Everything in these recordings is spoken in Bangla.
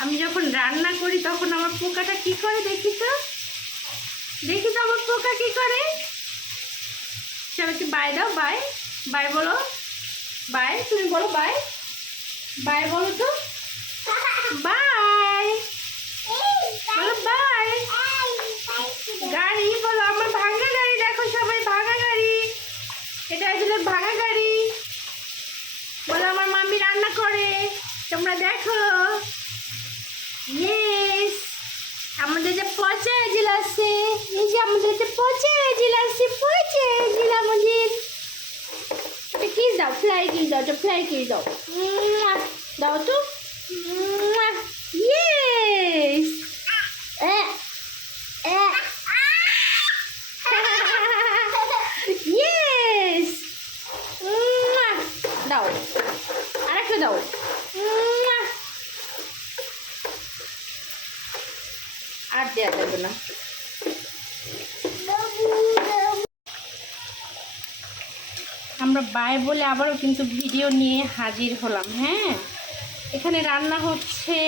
আমি যখন রান্না করি তখন আমার পোকাটা কি করে দেখি তো আমার পোকা কি করে। সবাইকে বাই দাও, বাই বাই বলো, বাই তুমি বলো, বাই বাই বলো তো, বাই বলো, বাই। গাড়ি বলো, আমার ভাঙা গাড়ি দেখো সবাই, ভাঙা গাড়ি, এটা আসলে ভাঙা গাড়ি। বলো আমার মাম্মি রান্না করে, তোমরা দেখো। ইয়েস, আমাদের যে পচা এজিল আছে, এই যে আমাদের যে পচা এজিল আছে, পচা এজিল আমাদের। এটা কি দাও, ফ্লাই কিস দাও, তো ফ্লাই কিস দাও, দাও তো। ইয়েস, ইয়েস, দাও, আরেকটা দাও। আর দেওয়া যাবে না। আমরা বাই বলে আবারও কিন্তু ভিডিও নিয়ে হাজির হলাম। হ্যাঁ, এখানে রান্না হচ্ছে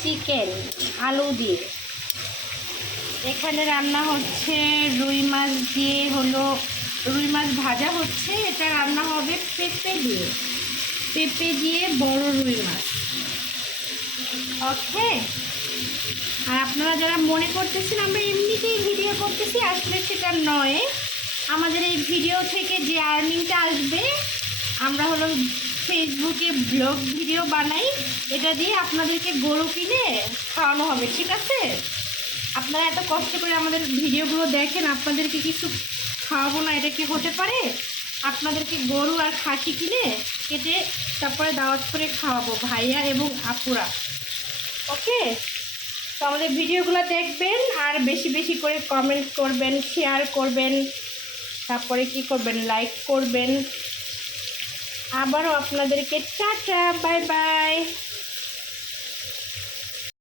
চিকেন আলু দিয়ে, এখানে রান্না হচ্ছে রুই মাছ দিয়ে, হলো রুই মাছ ভাজা হচ্ছে। এটা রান্না হবে পেঁপে দিয়ে, পেঁপে দিয়ে বড় রুই মাছ। ওকে, আর আপনারা যারা মনে করতেছেন আমরা এমনিতেই ভিডিও করতেছি, আসলে সেটা নয়। আমাদের এই ভিডিও থেকে যে আর্নিংটা আসবে, আমরা হলো ফেসবুকে ব্লগ ভিডিও বানাই, এটা দিয়ে আপনাদেরকে গরু কিনে খাওয়ানো হবে, ঠিক আছে? আপনারা এত কষ্ট করে আমাদের ভিডিওগুলো দেখেন, আপনাদেরকে কিছু খাওয়াবো না, এটা কি হতে পারে? আপনাদেরকে গরু আর খাসি কিনে কেটে তারপরে দাওয়াত করে খাওয়াবো ভাইয়া এবং আপুরা। ওকে, তো আমাদের ভিডিওগুলো দেখবেন আর বেশি বেশি করে কমেন্ট করবেন, শেয়ার করবেন, তারপরে কি করবেন, লাইক করবেন। আবারও আপনাদেরকে টাটা, বাই বাই।